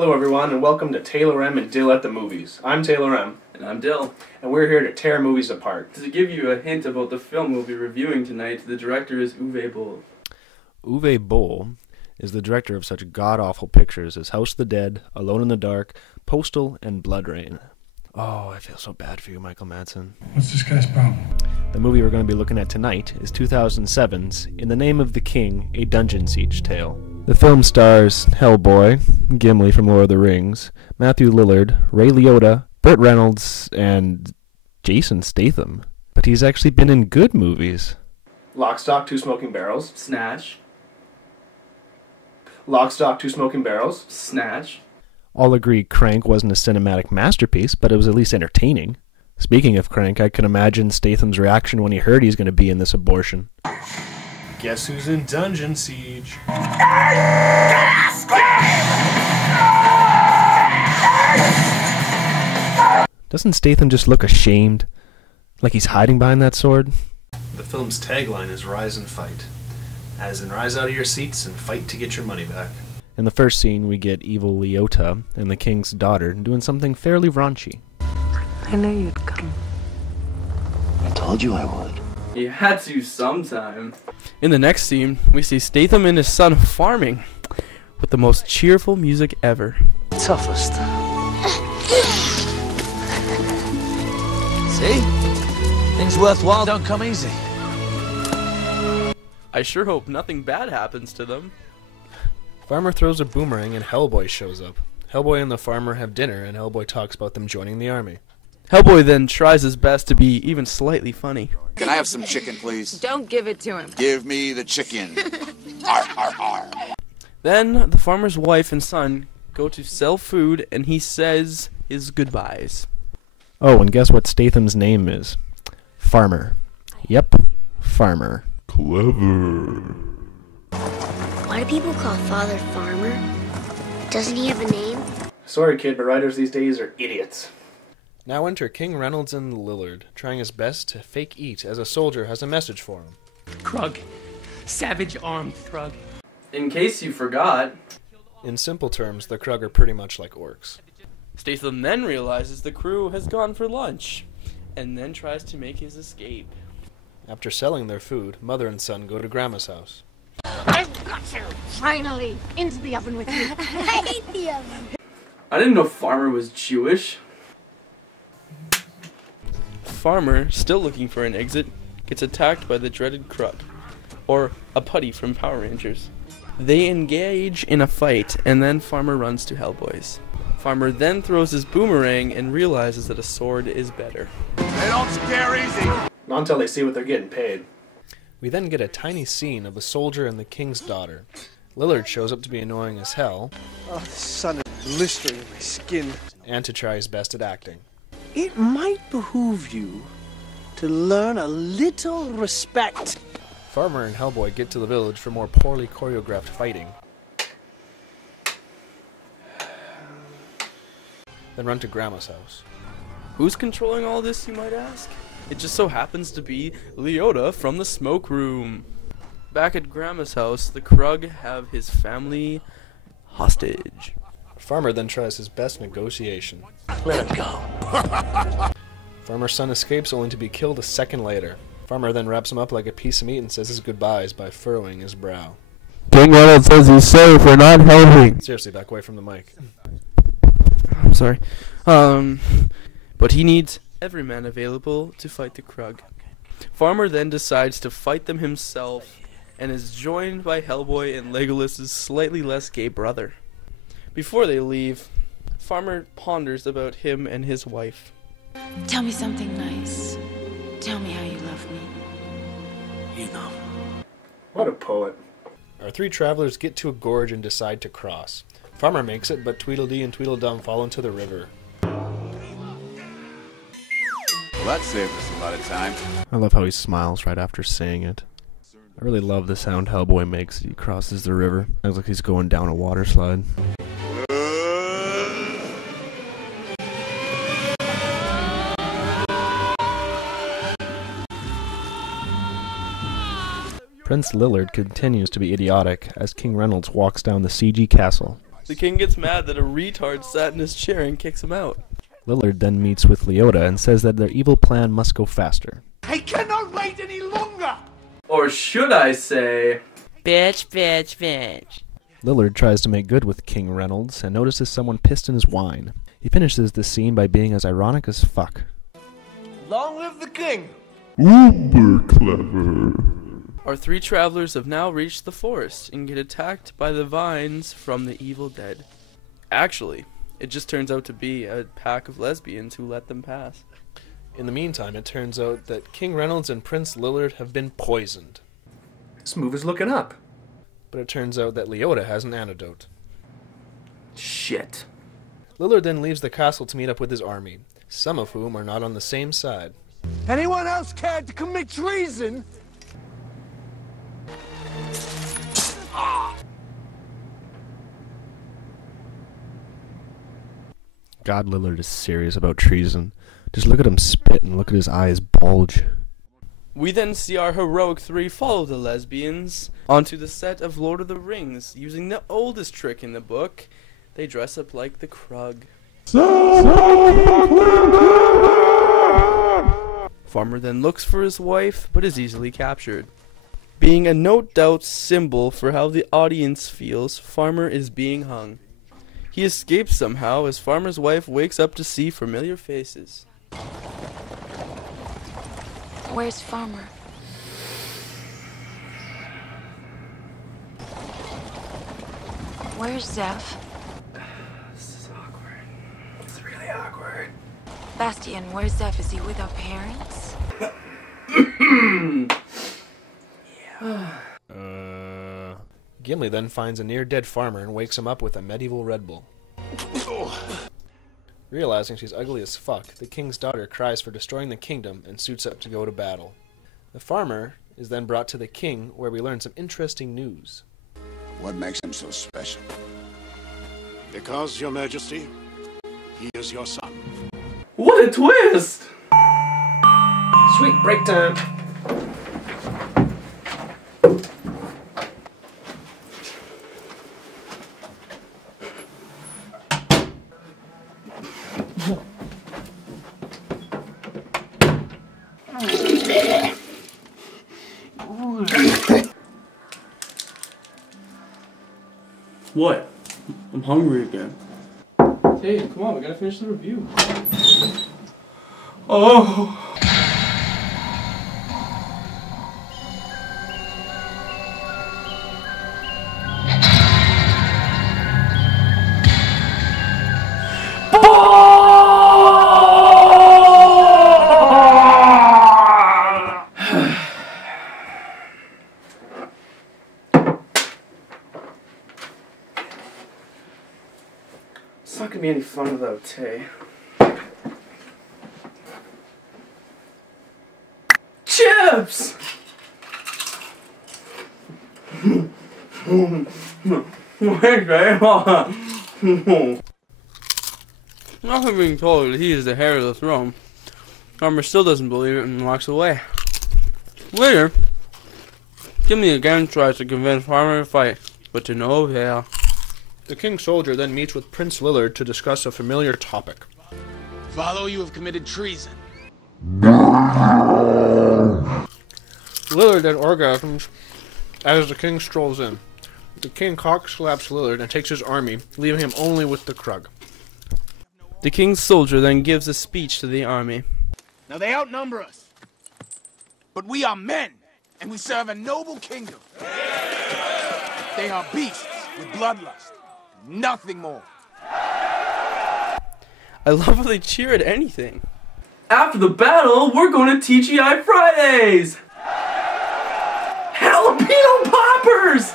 Hello everyone, and welcome to Taylorem and Dill at the Movies. I'm Taylorem. And I'm Dill. And we're here to tear movies apart. To give you a hint about the film we'll be reviewing tonight, the director is Uwe Boll. Uwe Boll is the director of such god-awful pictures as House of the Dead, Alone in the Dark, Postal, and Blood Rain. Oh, I feel so bad for you, Michael Madsen. What's this guy's problem? The movie we're going to be looking at tonight is 2007's In the Name of the King, a Dungeon Siege Tale. The film stars Hellboy, Gimli from Lord of the Rings, Matthew Lillard, Ray Liotta, Burt Reynolds, and Jason Statham. But he's actually been in good movies. Lock, Stock, Two Smoking Barrels. Snatch. Lock, Stock, Two Smoking Barrels. Snatch. All agree Crank wasn't a cinematic masterpiece, but it was at least entertaining. Speaking of Crank, I can imagine Statham's reaction when he heard he's going to be in this abortion. Guess who's in Dungeon Siege? Doesn't Statham just look ashamed? Like he's hiding behind that sword? The film's tagline is Rise and Fight. As in, rise out of your seats and fight to get your money back. In the first scene, we get evil Liotta and the king's daughter doing something fairly raunchy. I knew you'd come. I told you I would. He had to sometime. In the next scene, we see Statham and his son farming with the most cheerful music ever. Toughest. See? Things worthwhile don't come easy. I sure hope nothing bad happens to them. Farmer throws a boomerang and Hellboy shows up. Hellboy and the farmer have dinner and Hellboy talks about them joining the army. Hellboy then tries his best to be even slightly funny. Can I have some chicken, please? Don't give it to him. Give me the chicken. Arr, arr, arr. Then the farmer's wife and son go to sell food and he says his goodbyes. Oh, and guess what Statham's name is? Farmer. Yep, Farmer. Clever. Why do people call Father Farmer? Doesn't he have a name? Sorry kid, but writers these days are idiots. Now enter King Reynolds and Lillard, trying his best to fake eat as a soldier has a message for him. Krug. Savage armed Krug. In case you forgot, In simple terms, the Krug are pretty much like orcs. Statham then realizes the crew has gone for lunch and then tries to make his escape. After selling their food, mother and son go to Grandma's house. I've got you! Finally! Into the oven with you. I hate the oven. I didn't know Farmer was Jewish. Farmer, still looking for an exit, gets attacked by the dreaded Krug, or a putty from Power Rangers. They engage in a fight, and then Farmer runs to Hellboy's. Farmer then throws his boomerang and realizes that a sword is better. They don't scare easy. Not until they see what they're getting paid. We then get a tiny scene of the soldier and the king's daughter. Lillard shows up to be annoying as hell, Oh, the sun is blistering my skin. and to try his best at acting. It might behoove you to learn a little respect. Farmer and Hellboy get to the village for more poorly choreographed fighting, then run to Grandma's house. Who's controlling all this, you might ask? It just so happens to be Liotta from the smoke room. Back at Grandma's house, the Krug have his family hostage. Farmer then tries his best negotiation. Let him go. Farmer's son escapes only to be killed a second later. Farmer then wraps him up like a piece of meat and says his goodbyes by furrowing his brow. King Reynolds says he's sorry for not helping. Seriously, back away from the mic. I'm sorry. But he needs every man available to fight the Krug. Farmer then decides to fight them himself and is joined by Hellboy and Legolas's slightly less gay brother. Before they leave, Farmer ponders about him and his wife. Tell me something nice. Tell me how you love me. You know. What a poet. Our three travelers get to a gorge and decide to cross. Farmer makes it, but Tweedledee and Tweedledum fall into the river. Well, that saved us a lot of time. I love how he smiles right after saying it. I really love the sound Hellboy makes as he crosses the river. Sounds like he's going down a water slide. Prince Lillard continues to be idiotic as King Reynolds walks down the CG castle. The king gets mad that a retard sat in his chair and kicks him out. Lillard then meets with Leota and says that their evil plan must go faster. I cannot wait any longer! Or should I say... Bitch, bitch, bitch. Lillard tries to make good with King Reynolds and notices someone pissed in his wine. He finishes the scene by being as ironic as fuck. Long live the king! Uber clever. Our three travelers have now reached the forest and get attacked by the vines from the evil dead. Actually, it just turns out to be a pack of lesbians who let them pass. In the meantime, it turns out that King Reynolds and Prince Lillard have been poisoned. This move is looking up. But it turns out that Leota has an antidote. Shit. Lillard then leaves the castle to meet up with his army, some of whom are not on the same side. Anyone else care to commit treason? God, Lillard is serious about treason. Just look at him spit and look at his eyes bulge. We then see our heroic three follow the lesbians onto the set of Lord of the Rings, using the oldest trick in the book. They dress up like the Krug. Farmer then looks for his wife, but is easily captured. Being a no doubt symbol for how the audience feels, Farmer is being hung. He escapes somehow as Farmer's wife wakes up to see familiar faces. Where's Farmer? Where's Zeph? This is awkward. It's really awkward. Bastian, where's Zeph? Is he with our parents? Gimli then finds a near-dead farmer and wakes him up with a medieval Red Bull. Realizing she's ugly as fuck, the king's daughter cries for destroying the kingdom and suits up to go to battle. The farmer is then brought to the king, where we learn some interesting news. What makes him so special? Because, Your Majesty, he is your son. What a twist! Sweet, break time. What? I'm hungry again. Hey, come on, we gotta finish the review. Oh! It's not gonna be any fun without Tay. Chips! After being told that he is the heir of the throne, Farmer still doesn't believe it and walks away. Later, Gimli again tries to convince Farmer to fight, but to no avail. The king's soldier then meets with Prince Lillard to discuss a familiar topic. Follow, you have committed treason. Lillard then orgasms as the king strolls in. The king cock slaps Lillard and takes his army, leaving him only with the Krug. The king's soldier then gives a speech to the army. Now they outnumber us. But we are men, and we serve a noble kingdom. They are beasts with bloodlust. Nothing more. I love how they cheer at anything. After the battle, we're going to TGI Fridays! Jalapeno poppers!